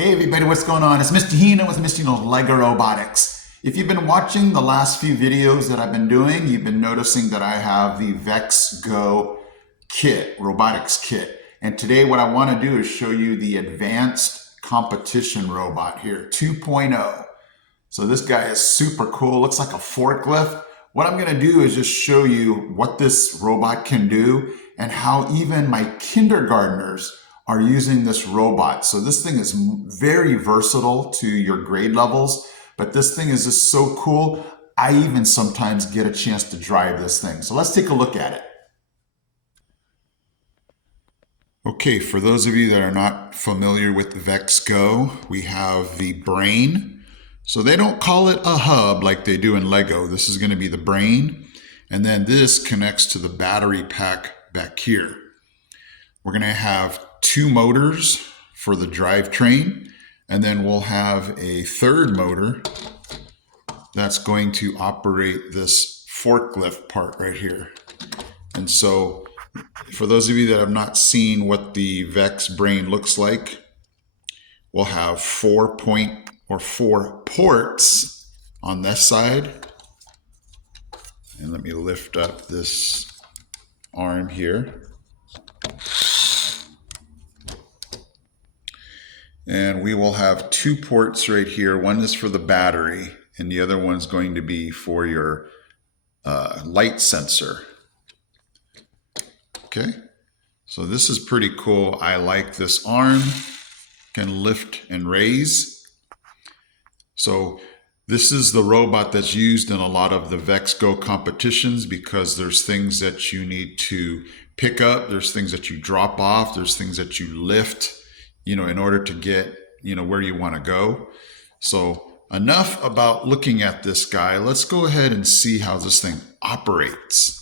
Hey everybody, what's going on? It's Mr. Hino with Mr. Hino's LEGO Robotics. If you've been watching the last few videos that I've been doing, you've been noticing that I have the VEX Go kit, robotics kit. And today what I want to do is show you the advanced competition robot here, 2.0. So this guy is super cool, looks like a forklift. What I'm going to do is just show you what this robot can do and how even my kindergartners are using this robot. So this thing is very versatile to your grade levels, but this thing is just so cool. I even sometimes get a chance to drive this thing. So let's take a look at it. Okay, for those of you that are not familiar with the VEX Go, we have the brain. So they don't call it a hub like they do in Lego. This is going to be the brain. And then this connects to the battery pack back here. We're going to have two motors for the drivetrain, and then we'll have a third motor that's going to operate this forklift part right here. And so for those of you that have not seen what the VEX brain looks like, we'll have four ports on this side. And let me lift up this arm here. And we will have two ports right here. One is for the battery, and the other one's going to be for your light sensor. Okay, so this is pretty cool. I like this arm, can lift and raise. So this is the robot that's used in a lot of the VEX Go competitions because there's things that you need to pick up, there's things that you drop off, there's things that you lift, in order to get, where you want to go. So enough about looking at this guy. Let's go ahead and see how this thing operates.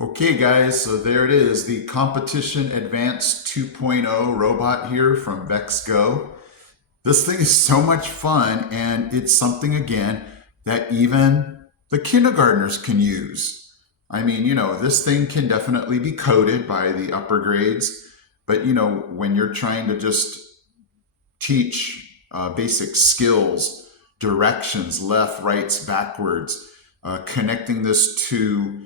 Okay guys, so there it is, the Competition Advanced 2.0 robot here from VEX Go. This thing is so much fun, and it's something, again, that even the kindergartners can use. I mean, this thing can definitely be coded by the upper grades, but when you're trying to just teach basic skills, directions, left, rights, backwards, connecting this to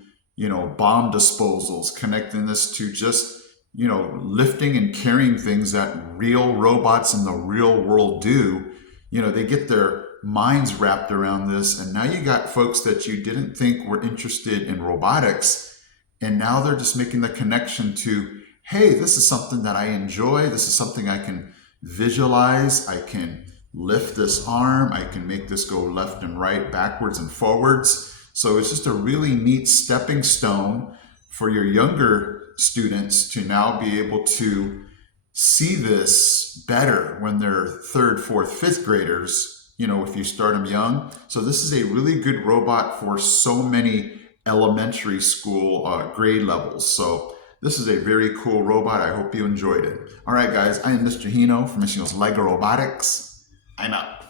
bomb disposals, connecting this to just, lifting and carrying things that real robots in the real world do. They get their minds wrapped around this. And now you got folks that you didn't think were interested in robotics. And now they're just making the connection to, hey, this is something that I enjoy. This is something I can, visualize, I can lift this arm, I can make this go left and right, backwards and forwards. So it's just a really neat stepping stone for your younger students to now be able to see this better when they're third, fourth, fifth graders, if you start them young. So this is a really good robot for so many elementary school grade levels. So this is a very cool robot. I hope you enjoyed it. All right, guys, I am Mr. Hino from Mr. Hino's Lego Robotics. I'm out.